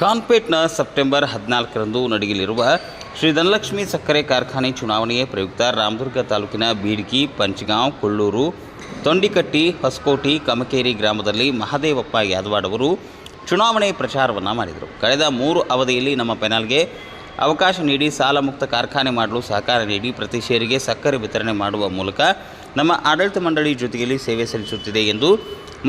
ಕಾನ್ಪೇಟ್ನ September ಹದಿನಾಲ್ಕರಂದು ನಡೆಯಲಿರುವ ಶ್ರೀ ಧನಲಕ್ಷ್ಮಿ ಸಕ್ಕರೆ ಕಾರ್ಖಾನೆ ಚುನಾವಣೆಯ ಪ್ರಯುಕ್ತ ರಾಮದುರ್ಗ ತಾಲೂಕಿನ ಬೀಡ್ಕಿ ಪಂಚಗಾಂವ್ ಕೊಳ್ಳೂರು ತೊಂಡಿಕಟ್ಟಿ, ಹೊಸಕೋಟಿ, ಕಮಕೇರಿ ಗ್ರಾಮದಲ್ಲಿ ಮಹದೇವಪ್ಪ ಯಾದವಾಡ್ ಅವರು ಚುನಾವಣೆ ಪ್ರಚಾರವನ್ನು ಮಾಡಿದರು. ಕಳೆದ ಮೂರು ಅವಧಿಯಲ್ಲಿ ನಮ್ಮ ಪೆನಲ್ಗೆ ಅವಕಾಶ ನೀಡಿ ಸಾಲ ಮುಕ್ತ ಕಾರ್ಖಾನೆ ಮಾಡಲು ಸಹಕಾರ ನೀಡಿ ಪ್ರತಿ ಷೇರಿಗೆ ಸಕ್ಕರೆ ವಿತರಣೆ ಮಾಡುವ ಮೂಲಕ ನಮ್ಮ ಆಡಳಿತ ಮಂಡಳಿ ಜೊತೆಯಲ್ಲಿ ಸೇವೆ ಸಲ್ಲಿಸುತ್ತಿದೆ ಎಂದು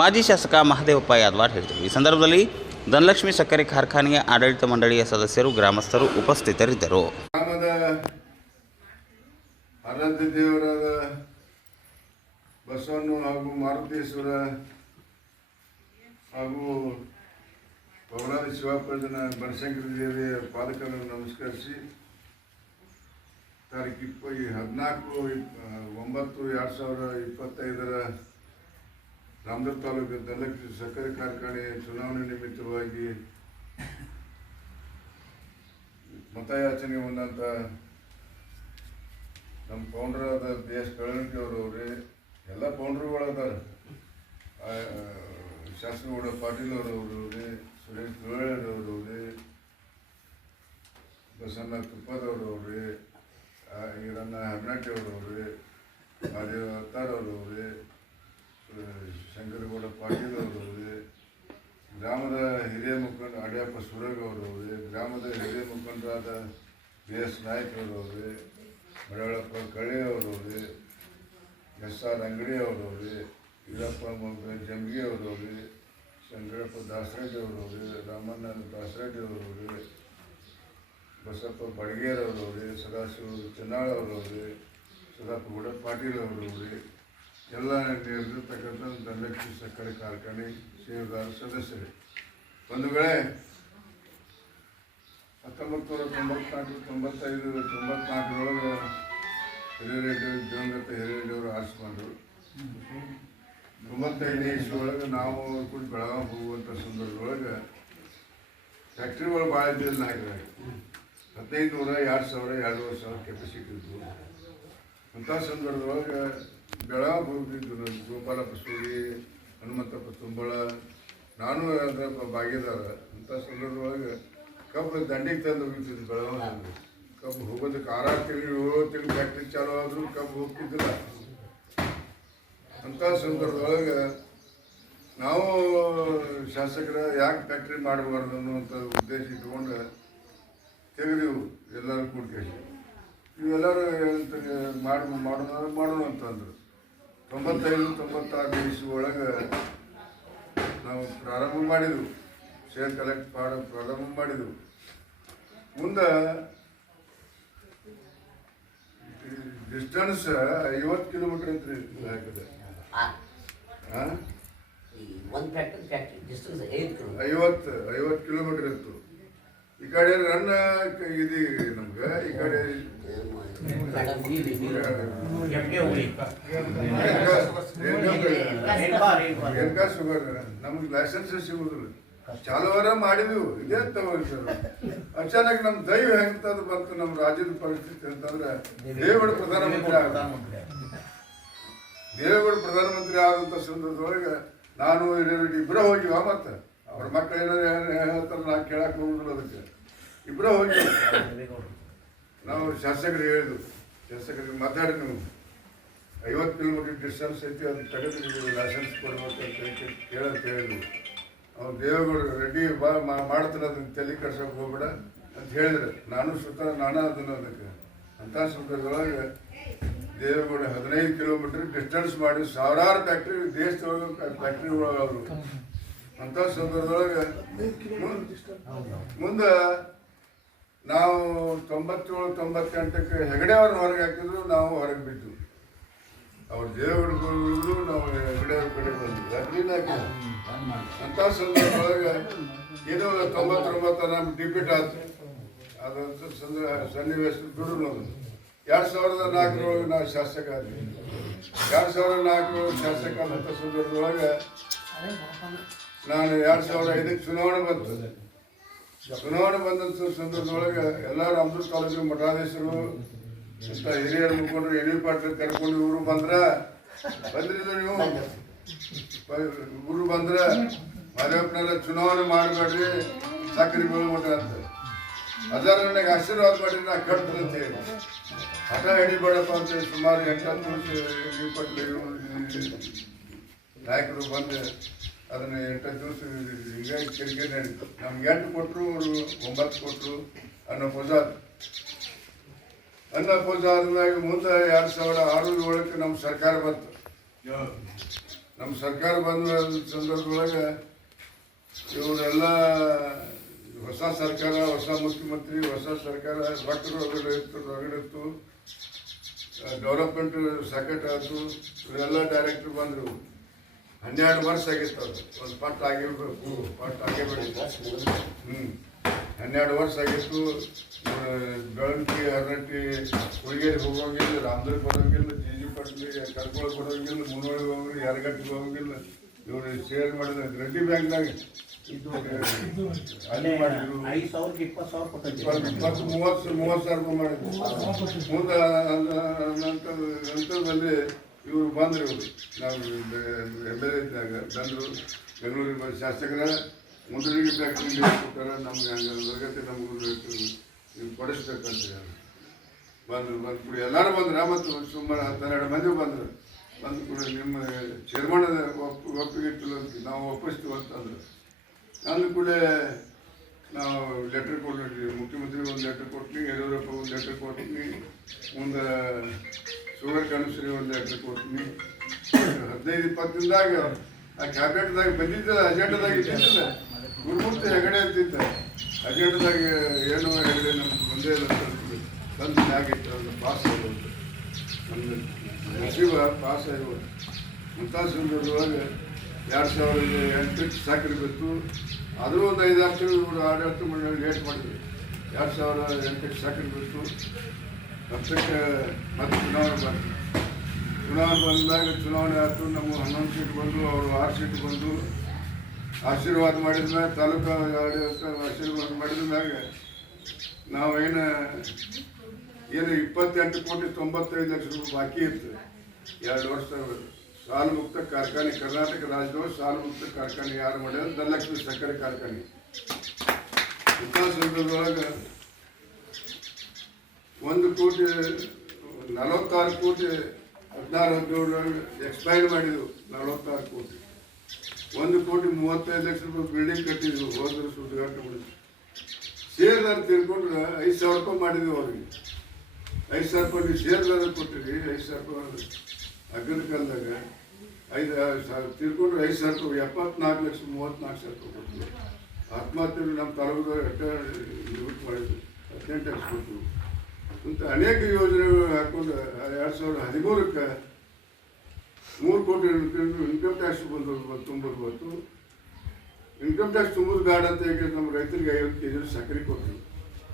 ಮಾಜಿ ಶಾಸಕ ಮಹದೇವಪ್ಪ ಯಾದವಾಡ್ ಹೇಳಿದರು. ಈ ಸಂದರ್ಭದಲ್ಲಿ ಧನಲಕ್ಷ್ಮಿ ಸಕ್ಕರೆ ಕಾರ್ಖಾನೆಯ ಆಡಳಿತ ಮಂಡಳಿಯ ಸದಸ್ಯರು, ಗ್ರಾಮಸ್ಥರು ಉಪಸ್ಥಿತರಿದ್ದರು. ಬಸವಣ್ಣ ಹಾಗೂ ಮಾರುತೇಶ್ವರ ಹಾಗೂ ಪೌರಾದ ಶಿವಪ್ಪನ ಬನಶಂಕರ ದೇವಿಯ ಪಾಲಕರನ್ನು ನಮಸ್ಕರಿಸಿ ತಾರೀಕು ಇಪ್ಪ ಹದಿನಾಲ್ಕು ಒಂಬತ್ತು, ಎರಡು ಸಾವಿರ ಇಪ್ಪತ್ತೈದರ ರಾಮದುರ್ಗ ತಾಲೂಕಿನ ಧನಲಕ್ಷ್ಮಿ ಸಕ್ಕರೆ ಕಾರ್ಖಾನೆ ಚುನಾವಣೆ ನಿಮಿತ್ತವಾಗಿ ಮತಯಾಚನೆ ಬಂದಂಥ ನಮ್ಮ ಪೌಂಡ್ರಾದ ಬಿ ಎಸ್ ಅವರು ಅವ್ರಿ, ಎಲ್ಲ ಪೌಂಡ್ರುಗಳು ಅದಾರ. ಶಾಸಕಗೌಡ ಪಾಟೀಲ್ ಅವರು ಅವ್ರಿ ಸುರೇಶ್ ಅವರು ಅವ್ರಿ, ಬಸಣ್ಣ ತುಪ್ಪದವ್ರು ಅವ್ರಿ ಈರಣ್ಣ ಹರ್ನಾಟಿ ಅವರು ಅವ್ರಿ ಮಹಾದೇವ ಅತ್ತಾರ್ ಅವರು ಅವ್ರಿ ಶಂಕರಗೌಡ ಪಾಟೀಲ್ ಅವರು ಅವ್ರಿ ಗ್ರಾಮದ ಹಿರಿಯ ಮುಖಂಡ ಅಡ್ಯಪ್ಪ ಸುರಗ್ ಅವರು ಅವ್ರಿ ಗ್ರಾಮದ ಹಿರಿಯ ಮುಖಂಡರಾದ ಬಿ ಎಸ್ ನಾಯ್ಕ ಅವರು ಅವ್ರಿ ಮಡವಳಪ್ಪ ಕಳೆ ಅವರು ಅವ್ರಿ ಎಸ್ ಆರ್ ಅಂಗಡಿ ಅವರು ವೀರಪ್ಪ ಜಂಬಿಗೆ ಅವರು ಅವ್ರಿ ಶಂಕರಪ್ಪ ದಾಸರೆಡ್ಡಿ ಅವರು ಅವ್ರಿ ರಾಮಣ್ಣ ದಾಸರೆಡ್ಡಿ ಅವರು ಅವ್ರಿ ಬಸಪ್ಪ ಬಡಗೇರ್ ಅವರು ಅವ್ರಿ ಸದಾಶಿವ ಚೆನ್ನಾಳ್ ಅವರು ಅವ್ರಿ ಸದಾಪ್ಪ ಗೌಡ ಪಾಟೀಲ್ ಅವರು ಅವ್ರಿ ಎಲ್ಲ ಇರತಕ್ಕಂಥ ಧನಲಕ್ಷ್ಮಿ ಸಕ್ಕರೆ ಕಾರ್ಖಾನೆ ಸೇವೆದಾರ ಸದಸ್ಯರು. ಒಂದು ವೇಳೆ ಹತ್ತೊಂಬತ್ತು ನೂರ ತೊಂಬತ್ನಾಲ್ಕು ತೊಂಬತ್ತೈದು, ತೊಂಬತ್ನಾಲ್ಕರೊಳಗೆ ಹಿರಿಯರೆಡ್ಡಿ ದಿವಂಗತ ಹಿರಿಯರೆಡ್ಡಿಯವರು ಆರಿಸ್ಕೊಂಡ್ರು. ತೊಂಬತ್ತೈದನೇ ಇಸ್ವಿ ಒಳಗೆ ನಾವು ಕೂಡ ಬೆಳಗಾವಿ ಹೋಗುವಂಥ ಸಂದರ್ಭದೊಳಗೆ ಫ್ಯಾಕ್ಟ್ರಿಗಳು ಭಾಳ ಇದ್ದಿಲ್ಲ ನಾಯಕರಾಗಿ ಹದಿನೈದು ನೂರ ಎರಡು ಸಾವಿರ, ಎರಡೂವರೆ ಸಾವಿರ ಕೆಪಾಸಿಟಿ ಇದ್ದವು ಅಂಥ ಸಂದರ್ಭದೊಳಗೆ ಬೆಳಗಾವಿ ಗೋಪಾಲಪ್ಪ ಸೂರಿ ಹನುಮಂತಪ್ಪ ತುಂಬಳ. ನಾನು ಅದರ ಭಾಗಿದಾರ ಅಂಥ ಸಂದರ್ಭದೊಳಗೆ ಕಬ್ಬು ದಂಡಿಗೆ ತಂದು ಹೋಗಿದ್ದೀನಿ ಬೆಳಗಾವಿ ಕಬ್ಬು ಹೋಗೋದಕ್ಕೆ ಆರಾರು ತಿಂಗಳು ಏಳು ತಿಂಗಳು ಫ್ಯಾಕ್ಟ್ರಿ ಚಾಲೂ ಆದರೂ ಕಬ್ಬು ಹೋಗ್ತಿದ್ದಿಲ್ಲ. ಅಂಥ ಸಂದರ್ಭದೊಳಗೆ ನಾವು ಶಾಸಕರ ಯಾಕೆ ಫ್ಯಾಕ್ಟ್ರಿ ಮಾಡಬಾರ್ದು ಅನ್ನುವಂಥ ಉದ್ದೇಶ ಇಟ್ಕೊಂಡು ತೆಗೆದೆವು, ಎಲ್ಲರೂ ಕೂಡ್ಕೇಸಿ ಇವೆಲ್ಲರೂ ಹೇಳ್ತಾರೆ, ಮಾಡಿ, ಮಾಡೋಣ ಮಾಡೋಣ ಅಂತಂದ್ರು ತೊಂಬತ್ತೈದು ತೊಂಬತ್ತಾರು ಇಸು ಒಳಗೆ ನಾವು ಪ್ರಾರಂಭ ಮಾಡಿದೆವು. ಶೇರ್ ಕಲೆಕ್ಟ್ ಮಾಡೋ ಪ್ರಾರಂಭ ಮಾಡಿದೆವು. ಮುಂದೆ ಡಿಸ್ಟೆನ್ಸ್ ಐವತ್ತು ಕಿಲೋಮೀಟರ್ ಅಂತ ಹಾಕಿದೆ. ಐವತ್ತು ಐವತ್ತು ಕಿಲೋಮೀಟರ್ ಇತ್ತು. ಈ ಕಡೆ ರನ್ ಇದು ನಮ್ಗೆ ಈ ಕಡೆ ಮೇಡಮ್ ನೀರು ನೀರು ರೇಣುಕಾ ಶುಗರ್ ನಮ್ಗೆ ಲೈಸೆನ್ಸ್ ಸಿಗುದಿಲ್ಲ ಚಾಲುವರ ಮಾಡಿದೆವು ಇದೇ ತಗೋರಿ ಅಚಾನಕ್ ನಮ್ ದೈವ ಹೆಂಗತದ ಬಂತು ನಮ್ಮ ರಾಜ್ಯದ ಪರಿಸ್ಥಿತಿ ಅಂತಂದ್ರೆ ದೇವೇಗೌಡ ಪ್ರಧಾನಮಂತ್ರಿ ದೇವೇಗೌಡ ಪ್ರಧಾನಮಂತ್ರಿ ಆದಂತ ಸಂದರ್ಭದೊಳಗೆ ನಾನು ಇಬ್ಬರ ಹೋಗಿವ ಮತ್ತೆ ಅವ್ರ ಮಕ್ಕಳು ಏನಾದ್ರು ಹೇಳ್ತಾರೆ ನಾ ಕೇಳಕ್ ಹೋಗುದಿಲ್ಲ ಅದಕ್ಕೆ ಇಬ್ಬರ ಹೋಗಿ ನಾವು ಶಾಸಕರು ಹೇಳಿದ್ರು. ಶಾಸಕರಿಗೆ ಮಾತಾಡಿ ನೀವು. ಐವತ್ತು ಕಿಲೋಮೀಟರ್ ಡಿಸ್ಟೆನ್ಸ್ ಐತಿ ಅದು ತೆಗೆದು ಲೈಸೆನ್ಸ್ ಕೊಡ್ಬೇಕು ಅಂತ ಕೇಳಂತ ಹೇಳಿದ್ರು. ಅವ್ನು ದೇವೇಗೌಡ ರೆಡ್ಡಿ ಬಾ ಮಾ- ಮಾಡ್ತಾನೆ ಅದನ್ನ ತಲೆ ಕಳ್ಸೋಕೆ ಹೋಗ್ಬೇಡ ಅಂತ ಹೇಳಿದ್ರು. ನಾನು ಸುತ್ತ ನಾನು ಅದನ್ನು ಅದಕ್ಕೆ. ಅಂಥ ಸಂದರ್ಭದೊಳಗೆ ದೇವೇಗೌಡ ಹದಿನೈದು ಕಿಲೋಮೀಟರ್ ಡಿಸ್ಟೆನ್ಸ್ ಮಾಡಿ ಸಾವಿರಾರು ಫ್ಯಾಕ್ಟ್ರಿ ದೇಶದೊಳಗೆ ಫ್ಯಾಕ್ಟ್ರಿ ಒಳಗೆ ಅವರು. ಅಂಥ ಸಂದರ್ಭದೊಳಗೆ ಮುಂದೆ ನಾವು ತೊಂಬತ್ತೇಳು, ತೊಂಬತ್ತೆಂಟಕ್ಕೆ ಹೆಗಡೆ ಅವ್ರನ್ನ ಹೊರಗೆ ಹಾಕಿದ್ರು, ನಾವು ಹೊರಗೆ ಬಿದ್ದು. ಅವ್ರ ದೇವರು ನಾವು ಹೆಗಡೆ ಅವ್ರ ಕಡೆ ಬಂದ್ವಿ. ಅಂತ ಸಂದರ್ಭ ಅಂಥ ಸಂದರ್ಭದೊಳಗೆ ಇದು ತೊಂಬತ್ತೊಂಬತ್ತು ನಮ್ಮ ಡಿಪಿಟ್ ಆಯ್ತು. ಅದಂತ ಸಂದ ಸನ್ನಿವೇಶ ಬಿಡು ನಾವು ಎರಡು ಸಾವಿರದ ನಾಲ್ಕರೊಳಗೆ ನಾವು ಶಾಸಕ ಆದ್ವಿ. ಎರಡು ಸಾವಿರದ ನಾಲ್ಕರೊಳಗೆ ಶಾಸಕ ಅಂತ ಸಂದರ್ಭದೊಳಗೆ ನಾನು ಎರಡು ಸಾವಿರದ ಐದಕ್ಕೆ ಚುನಾವಣೆ ಬಂತು. ಚುನಾವಣೆ ಬಂದಂಥ ಸಂದರ್ಭದೊಳಗೆ ಎಲ್ಲರೂ ಅಮೃತ ಕಾಲೇಜು ಮಠಾಧೀಶರು, ಇಂಥ ಹಿರಿಯರ ಮುಖಂಡರು ಎಣಿ ಪಾಟ್ರಿ ಕರ್ಕೊಂಡು ಇವರು ಬಂದ್ರ ಬಂದ್ರಿದ್ರು ನೀವು. ಇವರು ಬಂದ್ರ ಮಾದೇವಪ್ಪನೆಲ್ಲ ಚುನಾವಣೆ ಮಾಡಬೇಡ್ರಿ ಸಕ್ಕರೆ ಬೀಳ್ಮಟ್ಟ ಅಂತ. ಅದರ ನನಗೆ ಆಶೀರ್ವಾದ ಮಾಡಿ ನಾ ಕಟ್ತೀನಿ ಅಂತ ಹೇಳಿ. ಹಠ ಹಿಡಿಬೇಡಪ್ಪ ಅಂತ ಸುಮಾರು ಎಂಟತ್ತು ನಾಯಕರು ಬಂದು ಅದನ್ನ ಎಂಟತ್ತು ದಿವಸ ಹಿಂಗಾಗಿ ಕಿರಿಕಿರಿ ನಡೀತು ನಮ್ಗೆ ಎಂಟು ಕೊಟ್ಟರು ಅವರು ಒಂಬತ್ತು ಕೊಟ್ಟರು ಅನ್ನ ಪೂಜಾರ್ ಅನ್ನ ಪೋಜಾರ್ ಆದ್ಮೇಲೆ ಮುಂದೆ ಎರಡು ಸಾವಿರ ಆರು ಒಳಗೆ ನಮ್ಮ ಸರ್ಕಾರ ಬಂತು. ನಮ್ಮ ಸರ್ಕಾರ ಬಂದ ಸಂದರ್ಭದೊಳಗೆ ಇವರೆಲ್ಲ ಹೊಸ ಸರ್ಕಾರ, ಹೊಸ ಮುಖ್ಯಮಂತ್ರಿ, ಹೊಸ ಸರ್ಕಾರ ಭಕ್ತರು ಹೊರಗಡೆ ಇತ್ತು ಹೊರಗಡೆ ಇತ್ತು. ಡೆವಲಪ್ಮೆಂಟ್ ಸೆಕ್ರೆಟರಿ ಆಯಿತು. ಇವರೆಲ್ಲ ಡೈರೆಕ್ಟರ್ ಬಂದರು. ಹನ್ನೆರಡು ವರ್ಷ ಆಗಿತ್ತು ಅದು. ಒಂದು ಪಟ್ಟು ಆಗಿರ್ಬೇಕು ಪಟ್ಟು ಆಗಿರ್ಬೇಕು. ಹ್ಞೂ ಹನ್ನೆರಡು ವರ್ಷ ಆಗಿತ್ತು ಬೆಳಂಕಿ ಹರಟಿ ಹುಡುಗಿಯರಿಗೆ ಹೋಗೋಂಗಿಲ್ಲ ರಾಮದೇವ್ ಕೊಡೋಂಗಿಲ್ಲ ಜಿ ಜಿ ಪಟ್ಟಿ ಕರ್ಕೊಳ ಕೊಡೋಂಗಿಲ್ಲ ಮುನ್ನೋಳಿಗೆ ಹೋಗಿಲ್ಲ ಗಂಟೆಗೆ ಹೋಗೋಂಗಿಲ್ಲ. ಇವರು ಶೇರ್ ಮಾಡಿದ ರೆಡ್ಡಿ ಇದು ಅಲ್ಲಿ ಮಾಡಿದ್ರು. ಐದು ಸಾವಿರಕ್ಕೆ ಇಪ್ಪತ್ತು ಸಾವಿರ ಕೊಟ್ಟಿದ್ದೀವಿ ಇಪ್ಪತ್ತು ಇಪ್ಪತ್ತು ಮೂವತ್ತು ಮೂವತ್ತು ಸಾವಿರ ರೂಪಾಯಿ ಮಾಡಿದ್ರು. ಮುಂದೆ ನಂತರದಲ್ಲಿ ಇವರು ಬಂದರು ನಾವು ಎಂ ಇದ್ದಾಗ ಬಂದರು. ಬೆಂಗಳೂರಿಗೆ ಬಂದು ಶಾಸಕರ ಮುಂದಿನ ಫ್ಯಾಕ್ಟ್ರಿ ಕೊಟ್ಟಾರ ನಮ್ಗೆ ಹಂಗೆ ವರ್ಗತೆ ನಮಗೂ ಕೊಡಿಸ್ಬೇಕಂತ ಬಂದರು, ಬಂದು ಕೂಡ ಎಲ್ಲರೂ ಬಂದ್ರು. ಮತ್ತು ಸುಮಾರು ಹತ್ತೆರಡು ಮಂದಿ ಬಂದರು. ಬಂದು ಕೂಡ ನಿಮ್ಮ ಚೇರ್ಮನ್ ಒಪ್ಪು ಒಪ್ಪಿಗೆ ಅಂತ ನಾವು ಒಪ್ಪಿಸ್ತೀವಿ ಅಂತಂದರು ಅಂದ ಕೂಡ ನಾವು ಲೆಟ್ರ್ ಕೊಟ್ಟಿದ್ವಿ ಮುಖ್ಯಮಂತ್ರಿಗೆ ಒಂದು ಲೆಟ್ರ್ ಕೊಟ್ನಿ ಯಡಿಯೂರಪ್ಪ ಒಂದು ಲೆಟ್ರ್ ಕೊಟ್ನಿ ಮುಂದೆ ಶುಗರ್ ಕನಸರಿ ಒಂದು ಎರಡು ಕೊಡ್ತೀನಿ. ಹದಿನೈದು, ಇಪ್ಪತ್ತು ದಿನದಾಗ ಆ ಕ್ಯಾಬಿನೆಟ್ದಾಗ ಬಂದಿದ್ದ ಅಜೆಂಡದಾಗ ಇದ್ದಿಲ್ಲ ಗುರುಮೂರ್ತಿ ಹೆಗಡೆ ಅಂತಿದ್ದ. ಅಜೆಂಡದಾಗ ಏನು ಹೆಗಡೆ ನಮ್ದು ಒಂದೇ ಇಲ್ಲ. ತಂದು ಮ್ಯಾಗಿತ್ತು ಅದು ಪಾಸ್ ಆಗೋದು ನಮ್ದು ನಸೀಬ ಪಾಸ್ ಆಗೋದು ಸಂದರ್ಭದೊಳಗೆ ಎರಡು ಸಾವಿರದ ಎಂಟು ಫಿಕ್ಸ್ ಸಾಕಿರ್ಬೇಕು ಅದು ಒಂದು ಐದಾರು ತಿಂಗಳು ಆಡಳಿತ ಮಂಡಳಿ ಲೇಟ್ ಮಾಡಿದ್ವಿ ಎರಡು ಸಾವಿರದ ಎಂಟಕ್ಕೆ ಸಕ್ಕರೆ ಹತ್ತಕ್ಕೆ ಮತ್ತೆ ಚುನಾವಣೆ ಬಂತು. ಚುನಾವಣೆ ಬಂದಾಗ ಚುನಾವಣೆ ಆಯಿತು, ನಮ್ಮ ಹನ್ನೊಂದು ಸೀಟ್ ಬಂದು, ಅವರು ಆರು ಸೀಟ್ ಬಂದು ಆಶೀರ್ವಾದ ಮಾಡಿದ ಮ್ಯಾಗ ತಾಲೂಕು ಆಶೀರ್ವಾದ ಮಾಡಿದ ಮ್ಯಾಗ ನಾವೇನು ಏನು ಇಪ್ಪತ್ತೆಂಟು ಕೋಟಿ ತೊಂಬತ್ತೈದು ಲಕ್ಷ ರೂಪಾಯಿ ಬಾಕಿ ಇತ್ತು. ಎರಡು ವರ್ಷ ಸಾಲ ಮುಕ್ತ ಕಾರ್ಖಾನೆ, ಕರ್ನಾಟಕ ರಾಜ್ಯದೊಳಗೆ ಸಾಲ ಮುಕ್ತ ಕಾರ್ಖಾನೆ ಯಾರು ಮಾಡ್ಯಾರ ಧನಲಕ್ಷ್ಮಿ ಸಕ್ಕರೆ ಕಾರ್ಖಾನೆ. ವಿಧಾನಸೌಧದೊಳಗೆ ಒಂದು ಕೋಟಿ, ನಲವತ್ತಾರು ಕೋಟಿ ಹದಿನಾರು ಹದಿನೇಳು ಎಕ್ಸ್ಪೈರ್ ಮಾಡಿದ್ರು, ನಲವತ್ತಾರು ಕೋಟಿ. ಒಂದು ಕೋಟಿ ಮೂವತ್ತೈದು ಲಕ್ಷ ರೂಪಾಯಿ ಬಿಲ್ಡಿಂಗ್ ಕಟ್ಟಿದ್ರು, ಹೋದ್ರೆ ಸುದ್ದಿಗಾಟ ಮಾಡಿದ್ರು ಶೇರ್ದಾರ ತಿಳ್ಕೊಂಡ್ರೆ ಐದು ಸಾವಿರ ರೂಪಾಯಿ ಮಾಡಿದ್ವಿ ಅವ್ರಿಗೆ. ಐದು ಸಾವಿರ ರೂಪಾಯಿ ನೀವು ಶೇರ್ದಾರ ಕೊಟ್ಟಿರಿ, ಐದು ಸಾವಿರ ರೂಪಾಯಿ ಅಗ್ಗದ ಕಾಲದಾಗ ಐದು ಸಾವಿರ, ತಿಳ್ಕೊಂಡ್ರೆ ಐದು ಸಾವಿರ ರೂಪಾಯಿ, ಎಪ್ಪತ್ನಾಲ್ಕು ಲಕ್ಷ ಮೂವತ್ತ್ನಾಲ್ಕು ಸಾವಿರ ರೂಪಾಯಿ ಕೊಟ್ಟಿವಿ ಆತ್ಮಹತ್ಯೆ ನಮ್ಮ ತರಗದವ್ರು ಎಟ್ಟ ನಿವೃತ್ತಿ ಮಾಡಿದ್ವಿ ಹದಿನೆಂಟು ಲಕ್ಷ ಕೊಟ್ಟು ಇಂಥ ಅನೇಕ ಯೋಜನೆಗಳು ಹಾಕೊಂಡು ಎರಡು ಸಾವಿರದ ಹದಿಮೂರಕ್ಕೆ ಮೂರು ಕೋಟಿ ಇನ್ಕಮ್ ಟ್ಯಾಕ್ಸ್ ಬಂದು ತುಂಬೋದು ಬಂತು ಇನ್ಕಮ್ ಟ್ಯಾಕ್ಸ್ ತುಂಬುದು ಬೇಡ ಅಂತ ಹೇಳಿ ನಮ್ಮ ರೈತರಿಗೆ ಐವತ್ತು ಕೆ ಜಿ ಸಕ್ಕರೆ ಕೊಟ್ಟರು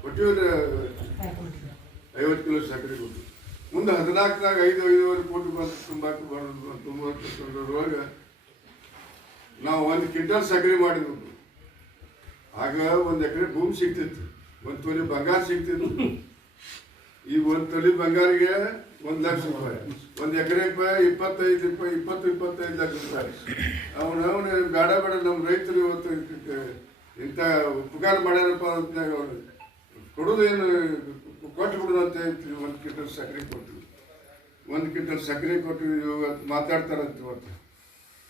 ಕೊಟ್ಟಿದ್ರೆ ಐವತ್ತು ಕಿಲೋ ಸಕ್ಕರೆ ಕೊಟ್ಟರು ಮುಂದೆ ಹದಿನಾಲ್ಕನಾಗ ಐದು ಐದೂವರೆ ಕೋಟಿ ಬಂದು ತುಂಬಾಕೆ ಬರೋದು ತುಂಬ ನಾವು ಒಂದು ಕ್ವಿಂಟಲ್ ಸಕ್ಕರೆ ಮಾಡಿದ್ವು. ಆಗ ಒಂದು ಎಕರೆ ಭೂಮಿ ಸಿಗ್ತಿತ್ತು. ಒಂದು ತೊಲೆ ಬಂಗಾರ ಸಿಗ್ತಿತ್ತು. ಈಗ ಒಂದು ತೊಲಿ ಬಂಗಾರಿಗೆ ಒಂದು ಲಕ್ಷ ರೂಪಾಯಿ. ಒಂದು ಎಕರೆ ಇಪ್ಪತ್ತೈದು ರೂಪಾಯಿ, ಇಪ್ಪತ್ತು, ಇಪ್ಪತ್ತೈದು ಲಕ್ಷ ರೂಪಾಯಿ. ಅವನು ಅವನು ಬೇಡ ಬೇಡ ನಮ್ಮ ರೈತರು ಇವತ್ತು ಇಂಥ ಉಪಕಾರ ಮಾಡ್ಯಾರಪ್ಪ ಅಂತ ಅವ್ರು ಕೊಡೋದು ಏನು, ಕೊಟ್ಟು ಬಿಡೋದು ಅಂತ ಹೇಳ್ತೀವಿ ಒಂದು ಕ್ವಿಂಟಲ್ ಸಕ್ಕರೆ ಕೊಟ್ಟಿವಿ ಒಂದು ಕ್ವಿಂಟಲ್ ಸಕ್ಕರೆ ಕೊಟ್ಟಿವಿ ಇವತ್ತು ಮಾತಾಡ್ತಾರಂತ ಇವತ್ತು.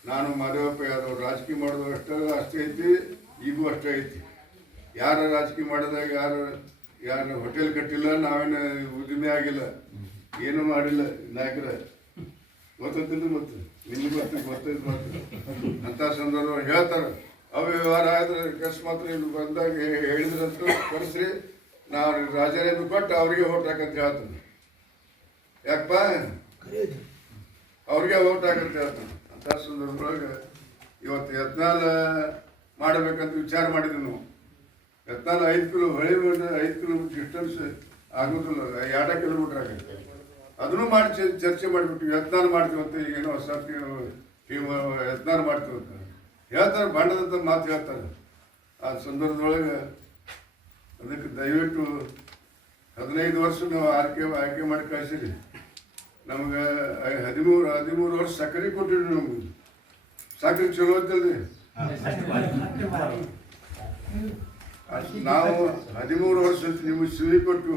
ನಾನು ಮಾಧವಪ್ಪ ಯಾದವ್, ರಾಜಕೀಯ ಮಾಡೋದು ಅಷ್ಟೇ ಅಷ್ಟೇ ಐತಿ, ಈಗೂ ಅಷ್ಟೇ ಐತಿ. ಯಾರ ರಾಜಕೀಯ ಮಾಡಿದಾಗ ಯಾರು ಯಾರು ಹೋಟೆಲ್ ಕಟ್ಟಿಲ್ಲ, ನಾವೇನು ಉದ್ದಿಮೆ ಆಗಿಲ್ಲ. ಏನು ಮಾಡಿಲ್ಲ ನಾಯಕರ ಗೊತ್ತಿಲ್ಲ ಮತ್ತು. ನಿಮ್ಗೆ ಗೊತ್ತ ಗೊತ್ತೈತೆ ಮತ್ತೆ. ಅಂಥ ಸಂದರ್ಭ ಹೇಳ್ತಾರೆ. ಅವ್ಯವಹಾರ ವ್ಯವಹಾರ ಆದ್ರೆ ಅಕಸ್ಮಾತ್ ಇಲ್ಲಿ ಬಂದಾಗ ಹೇಳಿದ್ರಂತ ಕರೆಸ್ರಿ ನಾವು ರಾಜೀನಾಮೆ ಕೊಟ್ಟು ಅವರಿಗೆ ಓಟ್ ಹಾಕಂತ ಹೇಳ್ತಾನೆ. ಯಾಕಪ್ಪ? ಅವ್ರಿಗೆ ಓಟ್ ಹಾಕಂತ ಹೇಳ್ತಾನೆ. ಅಂಥ ಸಂದರ್ಭದೊಳಗೆ ಇವತ್ತು ಯತ್ನಾಲ ಮಾಡಬೇಕಂತ ವಿಚಾರ ಮಾಡಿದ್ವಿ ನಾವು. ಯತ್ನಾಲ್ ಐದು ಕಿಲೋ ಹೊಳೆ ಐದು ಕಿಲೋಮೀಟರ್ ಡಿಸ್ಟೆನ್ಸ್ ಆಗೋದಿಲ್ಲ, ಎರಡ ಕಿಲೋಮೀಟರ್ ಆಗುತ್ತೆ. ಅದನ್ನು ಮಾಡಿ ಚರ್ಚೆ ಮಾಡಿಬಿಟ್ಟು ಯತ್ನಾನ ಮಾಡ್ತೀವಿ ಅಂತ ಈಗೇನೋ ಹೊಸ ಯತ್ನಾನ ಯತ್ನಾಲ್ ಮಾಡ್ತೀವಿ ಅಂತ. ಹೇಳ್ತಾರೆ ಬಣ್ಣದಂತ ಮಾತು ಹೇಳ್ತಾರೆ. ಆ ಸಂದರ್ಭದೊಳಗೆ ಅದಕ್ಕೆ ದಯವಿಟ್ಟು ಹದಿನೈದು ವರ್ಷ ನಾವು ಆಯ್ಕೆ ಆಯ್ಕೆ ಮಾಡಿ ಕಳಿಸಿರಿ. ನಮ್ಗೆ ಹದಿಮೂರು ಹದಿಮೂರು ವರ್ಷ ಸಕ್ಕರೆ ಕೊಟ್ಟಿರಿ ನಮ್ಗೆ. ಸಕ್ಕರೆ ಚಲೋ ಅಂತಲ್ರಿ ನಾವು ಹದಿಮೂರು ವರ್ಷ ನಿಮಗೆ ಶಿವಿ ಕೊಟ್ಟು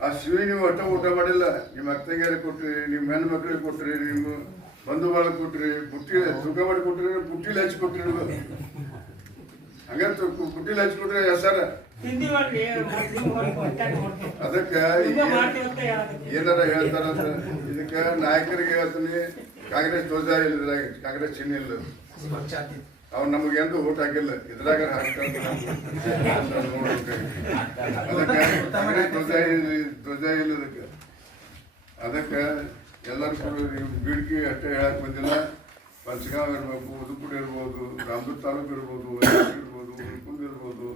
ಆ ಶಿವಿ ನೀವು ಒಟ್ಟ ಊಟ ಮಾಡಿಲ್ಲ ನಿಮ್ಮ ಅತ್ತಗೆಯರು ಕೊಟ್ರಿ ನಿಮ್ಮ ಹೆಣ್ಮಕ್ಳಿಗೆ ಮಕ್ಕಳಿಗೆ ಕೊಟ್ರಿ ನಿಮ್ಮ ಬಂಧು ಬಳಗ ಕೊಟ್ರಿ ಬುಟ್ಟಿ ತೂಕ ಮಾಡಿ ಕೊಟ್ರಿ ಬುಟ್ಟಿಲಿ ಹಚ್ಚಿ ಕೊಟ್ರಿ ನೀವು. ಹಂಗೆ ಪುಟ್ಟಿ ಬುಟ್ಟಿಲಿ ಹಚ್ಚಿ ಕೊಟ್ರಿ ಹೊಟ್ಟೆ. ಅದಕ್ಕೆ ಏನಾರ ಹೇಳ್ತಾರ ಇದಕ್ಕೆ ನಾಯಕರಿಗೆ ಹೇಳ್ತೀನಿ ಕಾಂಗ್ರೆಸ್ ಧ್ವಜ ಇಲ್ಲ ಕಾಂಗ್ರೆಸ್ ಚಿಹ್ನೆ ಇಲ್ಲ. ಅವ್ರು ನಮಗೆ ಎಂದು ಊಟ ಹಾಕಿಲ್ಲ ಇದ್ರಾಗ ಧ್ವಜ ಇಲ್ಲ ಅದಕ್ಕೆ. ಎಲ್ಲರೂ ಕೂಡ ಅಷ್ಟೇ ಹೇಳಕ್ ಬಂದಿಲ್ಲ. ಪಂಚಗಾಂವ್ ಇರ್ಬೇಕು ಉದುಪುಡಿ ಇರ್ಬೋದು ರಾಮದುರ್ ತಾಲೂಕು ಇರ್ಬೋದು ಇರ್ಬೋದು ಉಳ್ಕುಂದ್ ಇರ್ಬೋದು,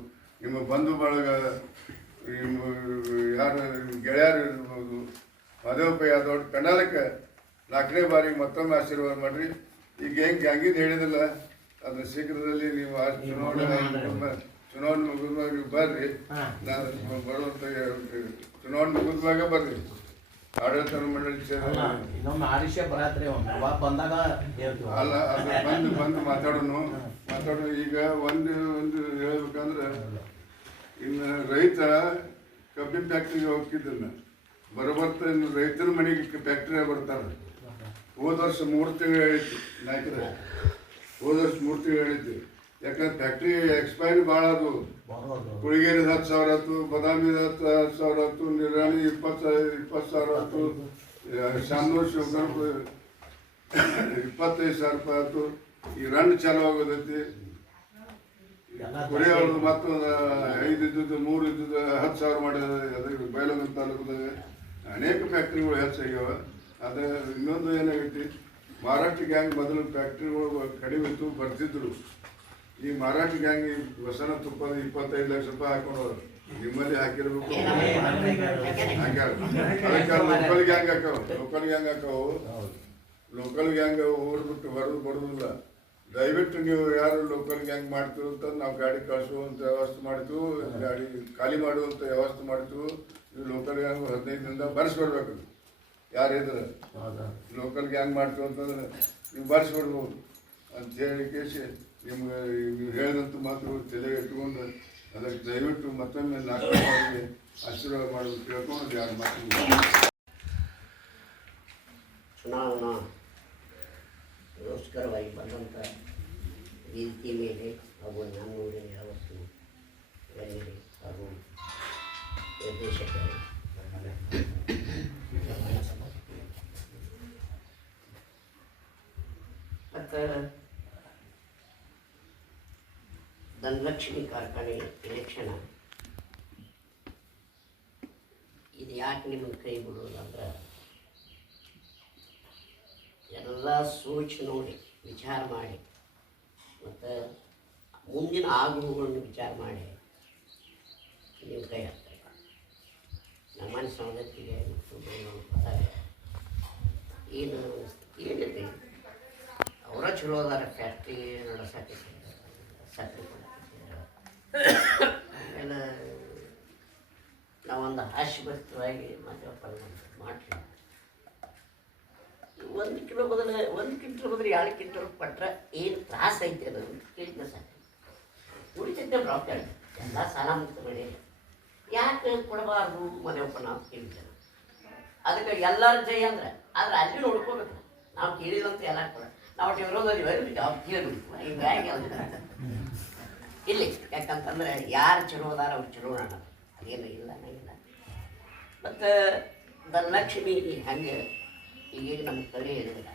ನಿಮ್ಮ ಬಂಧು ಬಳಗ, ನಿಮ್ಮ ಯಾರು, ಗೆಳೆಯರು ಇರ್ಬೋದು, ಮಾದೇವಪ್ಪ ಯಾದವ್ ಕರ್ನಾಟಕ ನಾಲ್ಕನೇ ಬಾರಿಗೆ ಮತ್ತೊಮ್ಮೆ ಆಶೀರ್ವಾದ ಮಾಡ್ರಿ. ಈಗ ಹೆಂಗೆ ಹಂಗಿದ್ದು ಹೇಳಿದಿಲ್ಲ? ಅದನ್ನ ಶೀಘ್ರದಲ್ಲಿ ನೀವು ಆ ಚುನಾವಣೆ ಚುನಾವಣೆ ಮುಗಿದ್ವಾಗ ಬರ್ರಿ. ನಾನು ಬರುವಂತ ಚುನಾವಣೆ ಮುಗಿದ್ವಾಗ ಬರ್ರಿ. ಆಡಳಿತ ಮಂಡಳಿ ಇನ್ನೊಮ್ಮೆ ಆರಿಷ ಬರಾತ್ರಿ ಬಂದಾಗ ಅಲ್ಲ ಅದು ಬಂದು ಬಂದು ಮಾತಾಡೋನು ಮಾತಾಡೋ ಈಗ ಒಂದು ಒಂದು ಹೇಳ್ಬೇಕಂದ್ರೆ ಇನ್ನು ರೈತ ಕಬ್ಬಿನ ಫ್ಯಾಕ್ಟ್ರಿಗೆ ಹೋಗ್ತಿದ್ದನ್ನ ಬರಬರ್ತ ಇನ್ನು ರೈತರ ಮನೆಗೆ ಫ್ಯಾಕ್ಟ್ರಿ ಬರ್ತಾರೆ ಹೋದ ವರ್ಷ ಮೂರು ತಿಂಗಳು ಐತಿ ನಾಯ್ಕರ ಹೋದ ಮೂರ್ತಿ ಹೇಳಿದ್ದು. ಯಾಕಂದ್ರೆ ಫ್ಯಾಕ್ಟ್ರಿ ಎಕ್ಸ್ಪೈರ್ ಭಾಳ ಅದು. ಕುಳಿಗೇರಿದ ಹತ್ತು ಸಾವಿರ ಆಯ್ತು ಬದಾಮಿದ ಹತ್ತು ಹತ್ತು ಸಾವಿರ ಆಯ್ತು, ನಿರಾಣಿ ಇಪ್ಪತ್ತು ಇಪ್ಪತ್ತು ಸಾವಿರ ಆಯ್ತು ಶಾಮು ಶಿವಕರ್ ಇಪ್ಪತ್ತೈದು ಸಾವಿರ ರೂಪಾಯಿ ಆಯ್ತು. ಈ ರನ್ ಚಾಲು ಆಗೋದೈತಿ. ಕುರಿ ಅವ್ರದ್ದು ಮತ್ತೊಂದು ಐದು ಇದ್ದದ್ದು, ಮೂರು ಇದ್ದದ್ದು, ಹತ್ತು ಸಾವಿರ ಮಾಡಿದ. ಅದಕ್ಕೆ ಬಯಲುಗುಂದ ತಾಲೂಕದಾಗ. ಅನೇಕ ಫ್ಯಾಕ್ಟ್ರಿಗಳು ಹೆಚ್ಚಾಗ್ಯಾವ. ಅದೇ ಇನ್ನೊಂದು ಏನಾಗೈತಿ ಮಹಾರಾಷ್ಟ್ರ ಗ್ಯಾಂಗ್ ಮೊದಲು ಫ್ಯಾಕ್ಟ್ರಿಗಳು ಕಡಿಮೆ ಇತ್ತು ಬರ್ತಿದ್ರು. ಈ ಮಹಾರಾಷ್ಟ್ರ ಗ್ಯಾಂಗ್ ವಸನ ತುಪ್ಪದ ಇಪ್ಪತ್ತೈದು ಲಕ್ಷ ರೂಪಾಯಿ ಹಾಕೊಂಡು ನಿಮ್ಮಲ್ಲಿ ಹಾಕಿರ್ಬೇಕು. ಹಾಕ್ಯಾರ ಲೋಕಲ್ ಗ್ಯಾಂಗ್ ಹಾಕಾವ ಲೋಕಲ್ ಗ್ಯಾಂಗ್ ಹಾಕವು ಲೋಕಲ್ ಗ್ಯಾಂಗ್ ಓಡ್ಬಿಟ್ಟು ಬರೋದು ಬರೋದಿಲ್ಲ. ದಯವಿಟ್ಟು ನೀವು ಯಾರು ಲೋಕಲ್ ಗ್ಯಾಂಗ್ ಮಾಡ್ತೀವಿ ಅಂತ ನಾವು ಗಾಡಿ ಕಳಿಸುವಂತ ವ್ಯವಸ್ಥೆ ಮಾಡ್ತೀವಿ ಗಾಡಿ ಖಾಲಿ ಮಾಡುವಂತ ವ್ಯವಸ್ಥೆ ಮಾಡ್ತೀವಿ ನೀವು ಲೋಕಲ್ ಗ್ಯಾಂಗ್ ಹದಿನೈದರಿಂದ ಬರ್ಸ್ಕೊಡ್ಬೇಕು. ಯಾರಿದ್ರೆ ಲೋಕಲ್ ಗ್ಯಾಂಗ್ ಮಾಡ್ತೀವಿ ಅಂತಂದ್ರೆ ನೀವು ಬರ್ಸ್ಕೊಡ್ಬೋದು. ಅಂತ ಹೇಳಿ ಕೇಸಿ ನಿಮ್ಗೆ ನೀವು ಹೇಳಿದಂಥ ಮಾತ್ರ ತಲೆ ಇಟ್ಕೊಂಡು ಅದಕ್ಕೆ ದಯವಿಟ್ಟು ಮತ್ತೊಮ್ಮೆ ನಾಲ್ಕು ಆಶೀರ್ವಾದ ಮಾಡೋದು ಕೇಳ್ಕೊಂಡು ಯಾರು ಮಾತು ಚುನಾವಣಾ ಗೋಸ್ಕರವಾಗಿ ಬಂದಂಥ ವೇದಿಕೆ ಮೇಲೆ ಹಾಗೂ ನಮ್ಮೂರಿನ ಯಾವತ್ತು ಗಣ್ಯರು ಹಾಗೂ ನಿರ್ದೇಶಕರು ಮತ್ತು ಧನಲಕ್ಷ್ಮಿ ಕಾರ್ಖಾನೆ ಎಲೆಕ್ಷನ್ ಇದು ಯಾಕೆ ನಿಮಗೆ ಕೈ ಬಿಡೋದು ಅಂದ್ರೆ ಎಲ್ಲ ಸೂಚಿ ನೋಡಿ, ವಿಚಾರ ಮಾಡಿ. ಮತ್ತು ಮುಂದಿನ ಆಗುವುಗಳನ್ನು ವಿಚಾರ ಮಾಡಿ. ನೀವು ಕೈ ಹಾಕ್ತಾರೆ ನಮ್ಮ ಸವಲತ್ತಿಗೆ ಮತ್ತು ಏನು ಚಲೋ ಅದಾರ ಫ್ಯಾಕ್ಟ್ರಿ ನಡೆಸಕ್ಕೆ ಎಲ್ಲ ನಾವೊಂದು ಆಶೀರ್ವದಿತವಾಗಿ ಮತ್ತೆ ಮಾಡ್ತೀವಿ ಒಂದು ಕಿಲೋ ಬದಲು ಒಂದು ಕ್ವಿಂಟಲ್ ಬದಲು ಎರಡು ಕ್ವಿಂಟಲ್ ಕೊಟ್ಟರೆ ಏನು ತ್ರಾಸ ಐತೆ ಅದು ಕೇಳಿದ್ರೆ ಸಾಕು ಉಳಿತೈತೆ ರೊಕ್ಕ ಎಲ್ಲ ಸಾಲ ಮುಕ್ತ ಮಾಡಿ ಯಾಕೆ ಕೊಡಬಾರ್ದು ಮನೆ ನಾವು ಕೇಳಿದ್ದೇನೆ ಅದಕ್ಕೆ ಎಲ್ಲರ ಜಯ ಅಂದ್ರೆ ಆದ್ರೆ ಅಲ್ಲಿ ನೋಡ್ಕೋಬೇಕು ನಾವು ಕೇಳಿದಂತ ಎಲ್ಲ ಕೊಡ ನಾವು ಒಟ್ಟು ವಿರೋಧದಲ್ಲಿ ಬರೀ ಅವ್ರು ಕೇಳಬೇಕು. ಬ್ಯಾಂಕ್ ಇಲ್ಲಿ ಯಾಕಂತಂದ್ರೆ ಯಾರು ಚಲೋ ಅದಾರ ಅವ್ರು ಚಲೋ ಅಣ್ಣ. ಅದೇನು ಇಲ್ಲ ಇಲ್ಲ. ಮತ್ತು ಧನಲಕ್ಷ್ಮಿ ಹಂಗೆ ಈಗ ನಮ್ಮ ಕಡೆ ಇರಲಿಲ್ಲ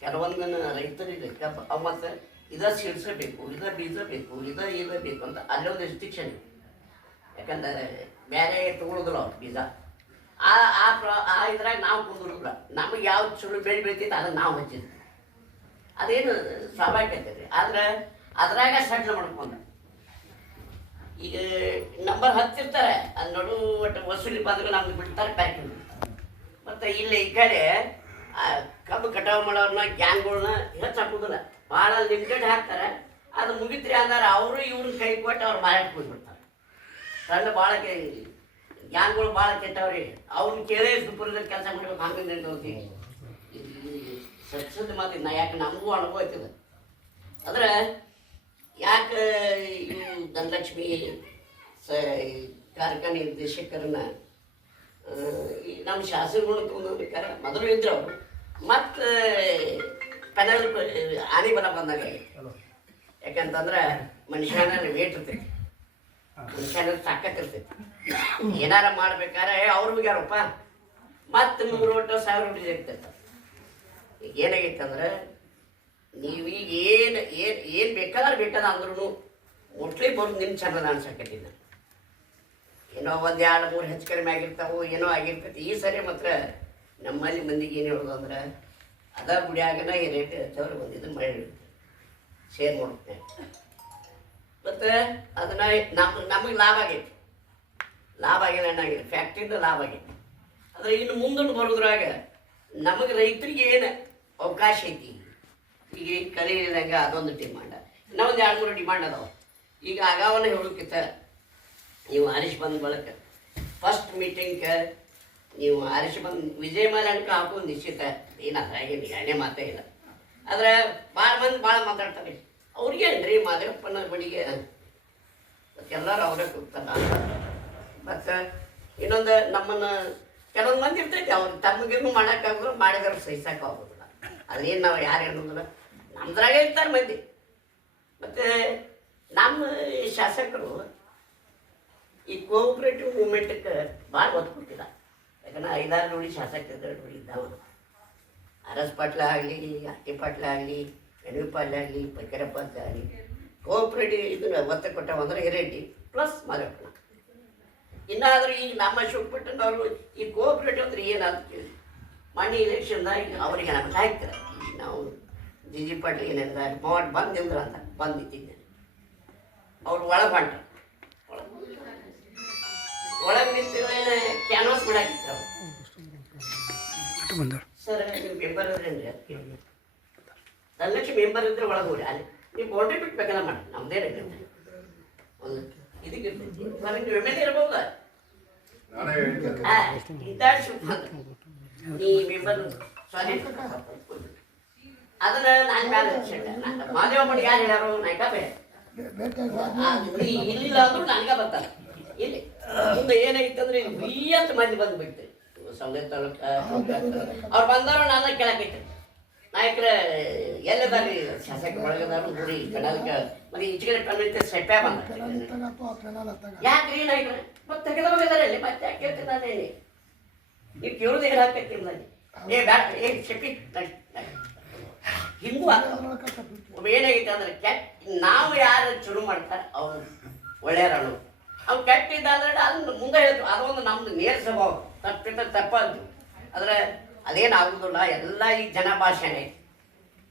ಕೆಲವೊಂದನ್ನು ರೈತರಿಗೆ ಕಬ್ಬು ಮತ್ತು ಇದ ಸಿಡ್ಸಬೇಕು ಇದ ಬೀಜ ಬೇಕು ಇದ ಇದ ಬೇಕು ಅಂತ ಅಲ್ಲೊಂದು ರೆಸ್ಟ್ರಿಕ್ಷನ್ ಯಾಕಂದ್ರೆ ಬೇರೆ ತಗೊಳ್ಳೋದಿಲ್ಲ ಅವ್ರು ಬೀಜ. ಆ ಆ ಪ್ರ, ಆ ಇದ್ರಾಗ ನಾವು ಕುಂದಿರೋದಿಲ್ಲ. ನಮಗೆ ಯಾವ್ದು ಚಲೋ ಬೆಳೆ ಬೆಳಿತೈತೆ ಅದನ್ನು ನಾವು ಹಚ್ಚಿದ್ವಿ. ಅದೇನು ಸ್ವಾಭಾವಿಕ ಐತೆ ಆದ್ರೆ ಅದ್ರಾಗ ಸಡ್ಲ ಮಾಡ್ಕೊಂಡ. ಈಗ ನಂಬರ್ ಹತ್ತಿರ್ತಾರೆ. ಅದು ನಡು, ಒಟ್ಟು ವಸೂಲಿ ಬಂದ್ರೆ ನಮ್ಗೆ ಬಿಡ್ತಾರೆ ಪ್ಯಾಕಿಂಗ್ ಮತ್ತು ಇಲ್ಲಿ ಈ ಕಡೆ ಕಬ್ಬು ಕಟಾವು ಮಾಡೋರ್ನ, ಗ್ಯಾಂಗ್ಗಳನ್ನ ಹೆಚ್ಚು ಹಾಕೋದಿಲ್ಲ. ಭಾಳ ಲಿಮಿಟೆಡ್ ಹಾಕ್ತಾರೆ. ಅದು ಮುಗಿತ್ರಿ ಅಂದ್ರೆ ಅವರು ಇವ್ರನ್ನ ಕೈ ಕೊಟ್ಟು ಅವ್ರು ಮಾರಾಟಕ್ಕೆ ಹೋಗ್ಬಿಡ್ತಾರೆ ಸಣ್ಣ ಭಾಳ ಗ್ಯಾಂಗ್ಗಳು ಭಾಳ ಕೆಟ್ಟವ್ರಿ. ಅವ್ರನ್ನ ಕೇಳೇ ಸುಪ್ರದಲ್ಲಿ ಕೆಲಸ ಮಾಡ್ಬೇಕು ಹಂಗೆ ಹೋಗಿ ಸತ್ಸದ ಮಾತು ನಾ ಯಾಕೆ ನಮಗೂ ಅನುಭವ ಆಯ್ತದ ಆದ್ರೆ ಯಾಕೆ ಇವು ಧನಲಕ್ಷ್ಮಿ ಸ ಕಾರ್ಖಾನೆ ನಿರ್ದೇಶಕರನ್ನ ಈ ನಮ್ಮ ಶಾಸಕರು ತೊಗೊಂಡ್ಬೇಕಾರೆ ಮೊದಲು ಇದ್ರು ಅವರು. ಮತ್ತು ಪೆನಲ್ ಆನೆ ಬರ ಬಂದಾಗ ಯಾಕಂತಂದ್ರೆ ಮನುಷ್ಯನ ವೇಟ್ ಇರ್ತೈತಿ. ಮನುಷ್ಯನ ತಾಕತ್ ಇರ್ತೈತಿ. ಏನಾರ ಮಾಡ್ಬೇಕಾರೆ ಅವ್ರು ಹೋಗ್ಯಾರಪ್ಪ ಮತ್ತೆ ನೂರು ಒಟ್ಟು ಸಾವಿರ ರೂಪಾಯಿ ಇರ್ತೈತೆ ಈಗ ಏನಾಗೈತೆ ಅಂದ್ರೆ, ನೀವೀಗ ಏನು ಏನು ಏನು ಬೇಕಾದ್ರೆ ಬೇಕಾದ ಅಂದ್ರೂ ಮೋಸ್ಟ್ಲಿ ಬರೋದು ನಿಮ್ಮ ಚಂದ ಅನ್ಸಕತ್ತೀನಿ ನಾನು ಏನೋ ಒಂದು ಎರಡು, ಮೂರು ಹೆಚ್ಚು ಕಡಿಮೆ ಆಗಿರ್ತಾವೋ, ಏನೋ ಆಗಿರ್ತೈತಿ. ಈ ಸರಿ ಮಾತ್ರ ನಮ್ಮಲ್ಲಿ ಮಂದಿಗೆ ಏನು ಹೇಳೋದು ಅಂದ್ರೆ, ಅದ ಗುಡಿಯಾಗನ ಈ ರೇಟ್ ಹೆಚ್ಚವ್ರು ಬಂದಿದ್ದು ಮಳೆ ಶೇರ್ ಮಾಡುತ್ತೆ ಮತ್ತು ಅದನ್ನ ನಮ್ಮ ನಮಗೆ ಲಾಭ ಆಗೈತಿ. ಲಾಭ ಆಗಿಲ್ಲ ಏನಾಗಿದೆ ಫ್ಯಾಕ್ಟ್ರಿಯಿಂದ ಲಾಭ ಆಗೈತಿ. ಆದರೆ ಇನ್ನು ಮುಂದೊಂದು ಬರೋದ್ರಾಗ ನಮಗೆ ರೈತರಿಗೆ ಏನು ಅವಕಾಶ ಐತಿ. ಈಗ ಕಲಿಯದಂಗ ಅದೊಂದು ಡಿಮಾಂಡ್ ಇನ್ನೊಂದು ಎರಡು ಮೂರು ಡಿಮಾಂಡ್ ಅದಾವ. ಈಗ ಆಗಾವನ್ನ ಹೇಳೋಕ್ಕಿಂತ ನೀವು ಆರಿಸ್ ಬಂದ ಬಳಕ ಫಸ್ಟ್ ಮೀಟಿಂಗ್ ನೀವು ಆರಿಸ್ ಬಂದ ವಿಜಯ ಮಾಲಾಂಕ ಹಾಕೋ ನಿಶ್ಚಿತ ಏನು ಅದ್ರಾಗೇನು ಎರಡನೇ ಮಾತೇ ಇಲ್ಲ. ಆದ್ರೆ ಭಾಳ ಮಂದಿ ಭಾಳ ಮಾತಾಡ್ತಾರೆ. ಅವ್ರಿಗೆ ಏನ್ರಿ ಮಾದೇವಪ್ಪನ ಬಡಿಗೆ ಎಲ್ಲರೂ ಅವರೇ ಕೊಡ್ತಾರ ಮತ್ತು ಇನ್ನೊಂದು ನಮ್ಮನ್ನು ಕೆಲವೊಂದು ಮಂದಿ ಇರ್ತೈತಿ, ಅವ್ರು ತಮಗೇನು ಮಾಡೋಕ್ಕಾಗೋದು ಮಾಡಿದ್ರೆ ಸಹಿಸಕ್ಕೆ ಅದೇನು ನಾವು ಯಾರು ಅನ್ನೋದಿಲ್ಲ ನಮ್ದ್ರಾಗೆ ಇರ್ತಾರೆ ಮಂದಿ. ಮತ್ತು ನಮ್ಮ ಶಾಸಕರು ಈ ಕೋಆಪರೇಟಿವ್ ಮೂಮೆಂಟಕ್ಕೆ ಭಾಳ ಒತ್ತು ಕೊಟ್ಟಿಲ್ಲ. ಯಾಕಂದ್ರೆ ಐದಾರು ನೋಡಿ ಶಾಸಕರು ನೋಡಿ ಇದ್ದಾವೆ ಆರ್ ಎಸ್ ಪಾಟ್ಲ ಆಗಲಿ ಅಟ್ಟಿ ಪಾಟ್ಲ ಆಗಲಿ ಎಣವಿ ಪಾಟ್ಲ ಆಗಲಿ ಪೈಕರಪ್ಪ ಆಗಲಿ ಕೋಆಪರೇಟಿವ್ ಇದನ್ನ ಒತ್ತು ಕೊಟ್ಟವಂದ್ರೆ ಹಿರೇಟಿ ಪ್ಲಸ್ ಮಾದಪ್ಪನ ಇನ್ನಾದರೂ ಈಗ ನಮ್ಮ ಶಿವಪಟ್ಟನವರು ಈ ಕೋಆಪರೇಟಿವ್ ಅಂದ್ರೆ ಏನಂತ ಕೇಳಿ ಮಣ್ಣಿ ಇಲೆಕ್ಷನ್ದಾಗ ಅವರಿಗೆ ನಮ್ಗೆ ಹಾಕ್ತಾರೆ ನಾವು ಜಿ ಜಿ ಪಾಟೀಲ್ ಏನಿಲ್ಲ ಮಾಡಿ ಬಂದಿಲ್ಲ ಅಂತ ಬಂದಿದ್ದೀನಿ ಅವ್ರು ಒಳಗೆ ಹೊಂಟ್ರು. ಒಳಗೆ ನಿಂತು ಕ್ಯಾನ್ವಾಸ್ ಮಾಡಾಕಿತ್ತು ಸರ್ ನೀವು ಮೆಂಬರ್ ಅದ್ರೇನ್ರಿ ಅಂತ ಕೇಳಿದ್ರು. ಧನಲಕ್ಷ್ಮಿ ಮೆಂಬರ್ ಇದ್ರೆ ಒಳಗೆ ಹೋಗ್ರಿ. ಅಲ್ಲಿ ನೀವು ಬೌಂಡ್ರಿ ಬಿಟ್ಬೇಕಲ್ಲ ಮಾಡಿ ನಮ್ದೇನಿಲ್ಲ ಒಂದು ಇದಕ್ಕೆ ಇರ್ತೈತಿ ಎಂ ಎಲ್ ಎ ಇರ್ಬೋದ? ನಾನೇ ನೀ ಮೆಂಬರ್ ಅದನ್ನ ನಾನು ಮ್ಯಾಲೆ ಮಾದೇವ ಯಾರು ಹೇಳ್ಯಾರು ನಾಯ್ಕ ಬೇರೆ ಇಲ್ಲಿಲ್ಲ ಅಂದ್ರೂ ನನಗೆ ಬರ್ತಾರೆ ಇಲ್ಲಿ. ಮುಂದೆ ಏನಾಗಿತ್ತಂದ್ರೆ ಅಂತ ಮಂದಿ ಬಂದ್ಬಿಟ್ಟು ಸೌದೆ ತಾಲೂಕ ಅವ್ರು ಬಂದವರು ನಾನು ಕೇಳಕೈತೆ ನಾಯಕರ, ಎಲ್ಲದಾರಿ ಶಾಸಕ ಒಳಗದಾರು ಗುಡಿ, ಕಡಲ್ಕ ಮತ್ತೆ ಈಚೆಗಡೆ ಕಣ್ಣಿಂದ ಸೆಟ್ಟೆ ಬಂದ ಯಾಕ್ರಿ ನಾಯಕರ? ಮತ್ತೆ ತೆಗೆದವಾಗಿದ್ದಾರೆ ಅಲ್ಲಿ. ಮತ್ತೆ ಯಾಕೆ ಕೇಳ್ತೀನಿ ನಾನು ಹೇಳಿ? ನೀವು ಕೇಳೋದು ಏನು ಹಾಕೈತಿ ನನಗೆ ಏ, ಬ್ಯಾಡ, ಏ, ಶೆಟ್ಟಿ ಒಬ್ಬ ಏನಾಗೈತೆ ಅಂದ್ರೆ, ಕೆಟ್ಟ, ನಾವು ಯಾರು ಶುರು ಮಾಡ್ತಾರೆ, ಅವ್ರು ಒಳ್ಳೆಯವರು ಅವ್ನು ಕೆಟ್ಟಿದ್ದ ಅಂದ್ರೆ ಅದನ್ನ ಮುಂದೆ ಹೇಳ್ತು ಅದೊಂದು ನಮ್ದು ನೇರ ಸ್ವಭಾವ. ತಪ್ಪಿಟ್ಟ ತಪ್ಪದ್ದು ಆದರೆ ಅದೇನು ಆಗುದಿಲ್ಲ. ಎಲ್ಲ ಈ ಜನ ಭಾಷೆನೇ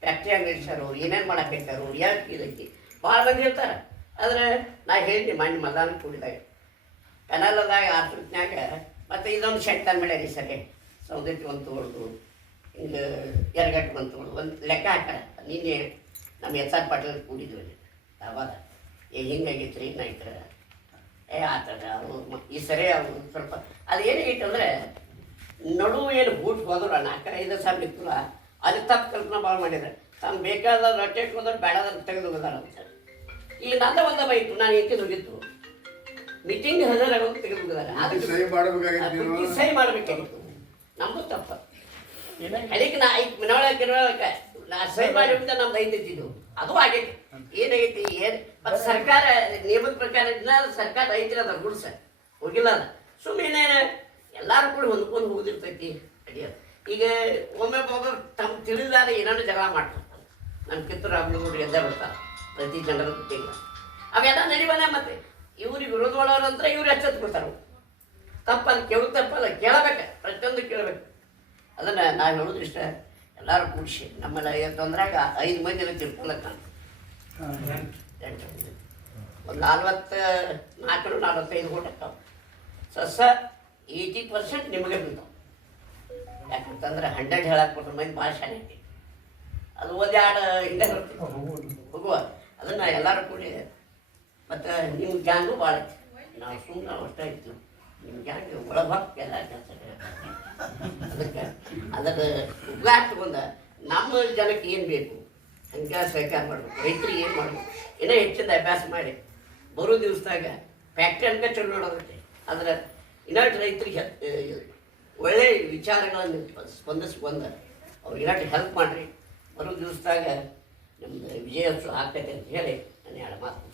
ಫ್ಯಾಕ್ಟ್ರಿ ಅಂಗಡಿಸರು ಏನೇನು ಮಾಡಬೇಕಾರು ಯಾಕೆ ಇದಕ್ಕೆ? ಭಾಳ ಮಂದಿ ಇರ್ತಾರೆ ಆದರೆ ನಾ ಹೇಳ್ತೀನಿ ಮಣ್ಣು ಮದಾನ ಕೂಡಿದಾಗ ಕನಲದಾಗ ಆಸ್ಪತ್ರೆಯಾಗ ಮತ್ತು ಇದೊಂದು ಶೆಟ್ ರೀ ಸರಿ ಸೌದತ್ತಿ ಒಂದು ತೋಳ್ದು ಹಿಂಗೆ ಎರಗಟ್ಟು ಒಂದು ತೋಳ್ದು ಒಂದು ಲೆಕ್ಕ ಹಾಕಾರ ನಿನ್ನೆ ನಮ್ಮ ಎಸ್ ಆರ್ ಪಾಟೀಲ್ ಕೂಡಿದ್ವಿ ಅವಾಗ ಏ ಹಿಂಗಾಗಿತ್ತು ರೀ ನಾಯ್ಕರ ಏ ಆತದ ಅವರು ಈ ಸರಿ ಅವರು ಸ್ವಲ್ಪ ಅದು ಏನಾಗೈತೆ ಅಂದರೆ ನಡು ಏನು ಬೂಟ್ ಹೋದ್ರು, ನಾಲ್ಕೈದು ಸಾವಿರ ಇತ್ತಲ್ಲ ಅದು ತಪ್ಪು ಕಲ್ಪನಾ ಭಾಳ ಮಾಡಿದ್ರೆ. ತಾನು ಬೇಕಾದ ರೊಟ್ಟೆ ಇಟ್ಕೊಂಡ್ರೆ ಬೇಡದ ತೆಗೆದು ಹೋದಾರ ಇಲ್ಲಿ ನಂದ ಒಂದ ಬೈತು, ನಾನು ಎತ್ತಿದ ಹೋಗಿತ್ತು ಮೀಟಿಂಗ್ ಹಜಾರಾಗೋದು ತೆಗೆದು ಹೋಗಿದ್ದಾರೆ ಅದಕ್ಕೆ ಸಹಿ ಮಾಡ್ಬೇಕು ಅದಕ್ಕೆ ನೀನು ಸಹಿ ಮಾಡಬೇಕಾಗಿತ್ತು. ನಮ್ದು ತಪ್ಪ. ಅದಕ್ಕೆ ನಾ ಐದು ನಾ ಸಹಿ ಮಾಡಿಬಿಟ್ಟು ನಮ್ದು ಐತಿದ್ದು ಅದು ಆಗೈತಿ. ಏನಾಗೈತಿ? ಏನು? ಮತ್ತು ಸರ್ಕಾರ ನಿಯಮದ ಪ್ರಕಾರ ಇದ್ನ ಸರ್ಕಾರ ಐತಿ ಅದ ಗುಡ್ಸ. ಹೋಗಿಲ್ಲ ಅದ. ಸುಮ್ಮನೆ ಎಲ್ಲಾರು ಕೂಡ ಹೊಂದ್ಕೊಂಡು ಹೋಗಿರ್ತೈತಿ ಅಡಿಯೋದು ಈಗ ಒಮ್ಮೆ ಒಬ್ಬ ತಮ್ಮ ತಿಳಿದಾರ ಏನಾದ್ರು ಜಗಳ ಮಾಡ್ತಾರೆ. ನಮ್ಮ ಅಬ್ಬಳು ಎದ್ದೇ ಬರ್ತಾರೆ. ಪ್ರತಿ ಜನರ ಜೊತೆಗೆ. ಅವೆಲ್ಲ ನಡಿಬಲ್ಲ ಮತ್ತೆ. ಇವ್ರಿಗೆ ವಿರೋಧ ಮಾಡೋರಂದ್ರೆ ಇವ್ರು ಎಚ್ಚೆತ್ತು ಬಿಡ್ತಾರೆ. ತಪ್ಪಲ್ಲ ಕೇಳು, ತಪ್ಪಲ್ಲ ಕೇಳಬೇಕ, ಪ್ರತಿಯೊಂದು ಕೇಳಬೇಕು. ಅದನ್ನ ನಾವು ಹೇಳೋದು ಇಷ್ಟ, ಎಲ್ಲರೂ ಕೂಡಿಸಿ, ನಮ್ಮಲ್ಲಿ ಐವತ್ತು ಅಂದ್ರಾಗ ಐದು ಮಂದಿನ ತಿಳ್ಕೊಳಕ್ ನಾನು. ಒಂದು ನಲ್ವತ್ತು ನಾಲ್ಕು ನಲ್ವತ್ತೈದು ಕೊಟ್ಟವು ಸಸ ಏಯ್ಟಿ ಪರ್ಸೆಂಟ್ ನಿಮಗೆ ಬೀಳ್ತಾವೆ. ಯಾಕಂತಂದ್ರೆ ಹಂಡ್ರೆಡ್ ಹೇಳಕ್ಕೆ ಕೊಟ್ಟರು ಮಂದಿ ಭಾಳ ಶಾಲೆ ಐತಿ. ಅದು ಒಂದು ಎರಡು ಹಿಂದೆ ಹೋಗುವ. ಅದನ್ನ ಎಲ್ಲರೂ ಕೂಡಿ ಮತ್ತು ನಿಮ್ಮ ಗ್ಯಾಂಗು ಭಾಳ ಐತಿ ನಾವು ಸುಮ್ಮನೆ ಅಷ್ಟೇ ಇತ್ತು ನಿಮ್ಮ ಗ್ಯಾಂಗ್ ಒಳಗೆ ಎಲ್ಲ ಕೆಲಸ ಅದಕ್ಕೆ ಅದರ ತಗೊಂಡ ನಮ್ಮ ಜನಕ್ಕೆ ಏನು ಬೇಕು? ಹಂಗೆ ಸ್ವೀಕಾರ ಮಾಡ್ಬೇಕು. ರೈತರಿಗೆ ಏನು ಮಾಡ್ಬೇಕು? ಇನ್ನೂ ಹೆಚ್ಚಿನ ಅಭ್ಯಾಸ ಮಾಡಿ. ಬರೋ ದಿವಸದಾಗ ಫ್ಯಾಕ್ಟ್ರಿ ಅನ್ಕ ಚಲೋ ನೋಡೋದಕ್ಕೆ ಆದ್ರೆ ಇನ್ನಷ್ಟು ರೈತರಿಗೆ ಒಳ್ಳೆ ವಿಚಾರಗಳನ್ನು ಸ್ಪಂದಿಸಿ ಬಂದ ಅವ್ರಿಗೆ ಇನ್ನಾಟ್ ಹೆಲ್ಪ್ ಮಾಡಿರಿ. ಬರೋ ದಿವಸದಾಗ ನಮ್ದು ವಿಜಯೋತ್ಸವ ಆಗ್ತೈತೆ ಅಂತ ಹೇಳಿ ನಾನು ಎರಡು ಮಾತು